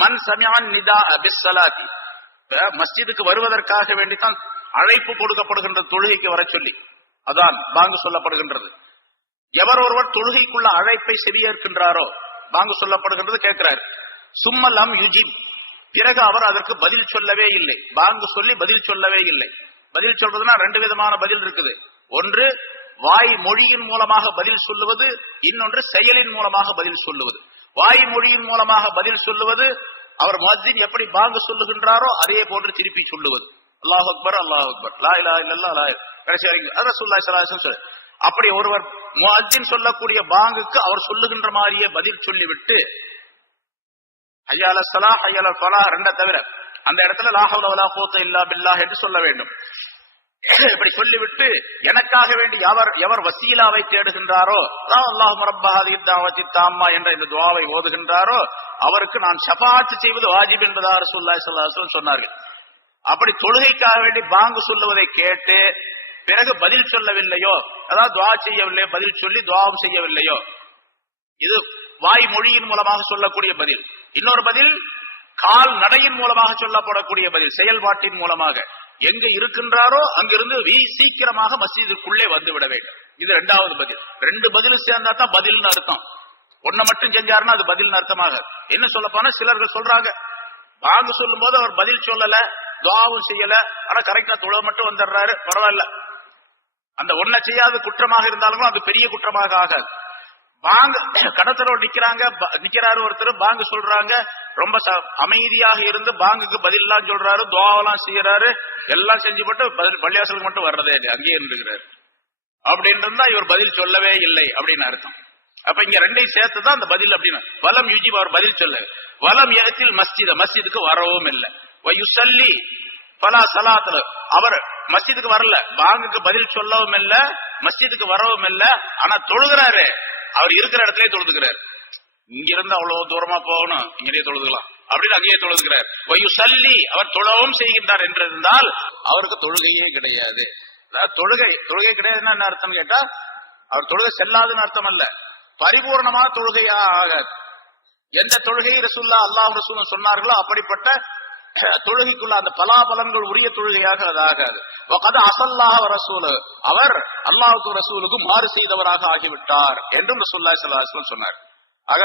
மன் சமியான் நிதா பிஸ்ஸலாத்தி. மஸ்ஜிதுக்கு வருவதற்காக வேண்டித்தான் அழைப்பு கொடுக்கப்படுகின்ற தொழுகைக்கு வர சொல்லி. அதான் பாங்கு சொல்லப்படுகின்றது. எவர் ஒருவர் தொழுகைக்குள்ள அழைப்பை செவியேற்கின்றாரோ பாங்கு சொல்லப்படுகின்றது கேட்கிறார். சும்மலாம் யுஜிப் பிறகு அவர் அதற்கு பதில் சொல்லவே இல்லை. பாங்கு சொல்லி பதில் சொல்லவே இல்லை. பதில் சொல்றதுன்னா ரெண்டு விதமான பதில் இருக்குது. ஒன்று வாய் மொழியின் மூலமாக பதில் சொல்லுவது இன்னொன்று செயலின் மூலமாக பதில் சொல்லுவது. வாய் மொழியின் மூலமாக பதில் சொல்லுவது அவர் மஸ்ஜித் எப்படி பாங்கு சொல்லுகின்றாரோ அதே போன்று திருப்பி சொல்லுவது. அல்லாஹ் அக்பர் அல்லாஹ் அக்பர். லா இல்லா லா கடைசி வரைக்கும் அது ரசூலுல்லாஹி ஸல்லல்லாஹு அலைஹி அப்படி ஒருவர் முஅத்தின் சொல்லக்கூடிய பாங்குக்கு அவர் சொல்லுகின்ற மாதிரியே பதில் சொல்லிவிட்டு ஹய்யால சலா ஹய்யால ஃபலா ரெண்ட தவிர அந்த இடத்துல லா வலா இல்லா பில்லா என்று சொல்ல வேண்டும். இப்படி சொல்லிவிட்டு எனக்காக வேண்டி எவர் எவர் வசீலாவை தேடுகின்றாரோ அல்லாஹு ரப்பஹாதி தாம்மா என்ற இந்த துவாவை ஓதுகின்றாரோ அவருக்கு நான் சபாத்து செய்வது வாஜிப் என்பதாக ரசூலுல்லாஹி ஸல்லல்லாஹு சொன்னார்கள். அப்படி தொழுகைக்காக வேண்டி பாங்கு சொல்லுவதை கேட்டு பிறகு பதில் சொல்லவில்லையோ அதாவது துவா செய்யவில்லையோ பதில் சொல்லி துவாவும் செய்யவில்லையோ இது வாய் மொழியின் மூலமாக சொல்லக்கூடிய பதில். இன்னொரு பதில் கால் நடையின் மூலமாக சொல்லப்படக்கூடிய பதில் செயல்பாட்டின் மூலமாக. எங்க இருக்கின்றாரோ அங்கிருந்து வீ சீக்கிரமாக மசீதுக்குள்ளே வந்து விட வேண்டும். இது ரெண்டாவது பதில். ரெண்டு பதிலும் சேர்ந்தா தான் பதில்னு அர்த்தம். ஒன்ன மட்டும் செஞ்சாருன்னா அது பதில்னு அர்த்தமாக. என்ன சொல்ல போனா சிலர்கள் சொல்றாங்க. வாங்க சொல்லும் போது அவர் பதில் சொல்லல துவாவும் செய்யல. ஆனா கரெக்டா தொழ மட்டும் வந்துடுறாரு. பரவாயில்ல. அந்த ஒன்ன செய்யாத குற்றமாக இருந்தாலும் அது பெரிய குற்றமாக ஆகாது. பாங்க கடத்தல நிக்கிறாங்க நிக்கிறாரு ஒருத்தர் பாங்கு சொல்றாங்க. ரொம்ப ச- அமைதியாக இருந்து பாங்குக்கு பதில்லாம் சொல்றாரு துவாவெல்லாம் செய்யறாரு. எல்லாம் செஞ்சு போட்டு பதில் பள்ளியாசலுக்கு மட்டும் வர்றதே இல்லை அங்கேயே இருந்துக்கிறாரு. அப்படின்னு இருந்தா இவர் பதில் சொல்லவே இல்லை அப்படின்னு அர்த்தம். அப்ப இங்க ரெண்டையும் சேர்த்து தான் அந்த பதில் அப்படின்னு. வலம் யுஜிப் அவர் பதில் சொல்ல. வலம் எகத்தில் மஸ்ஜித மஸ்ஜிதுக்கு வரவும் இல்லை. வயுசல்லி பலா சலாத்துல. அவர் மஸ்ஜிதுக்கு வரல. பாங்குக்கு பதில் சொல்லவும் இல்ல மஸ்ஜிதுக்கு வரவும் இல்ல ஆனா தொழுகிறாரு. அவர் இருக்கிற இடத்துல தொழுதுகிறார் இங்க இருந்து அவ்வளவு தூரமா போகணும் இங்கேயே தொழுதுக்கலாம். அப்படின்னு அங்கேயே தொழுதுகிறார். வயுசல்லி அவர் தொழவும் செய்கின்றார் என்று இருந்தால் அவருக்கு தொழுகையே கிடையாது. தொழுகை தொழுகை கிடையாதுன்னா என்ன அர்த்தம் கேட்டா அவர் தொழுகை செல்லாதுன்னு அர்த்தம் அல்ல. பரிபூர்ணமான தொழுகையா ஆகாது. எந்த தொழுகை ரசூல்லா அல்லாஹ் ரசூல் சொன்னார்களோ அப்படிப்பட்ட தொழுகைக்குள்ள அந்த பலாபலன்கள் உரிய தொழுகையாக அது ஆகாது. அது அசல்லாஹ் ரசூல் அவர் அல்லாஹுக்கு ரசூலுக்கு மாறு செய்தவராக ஆகிவிட்டார் என்றும் ரசூல்லா ஸல்லல்லாஹு அலைஹி சொன்னார். ஆக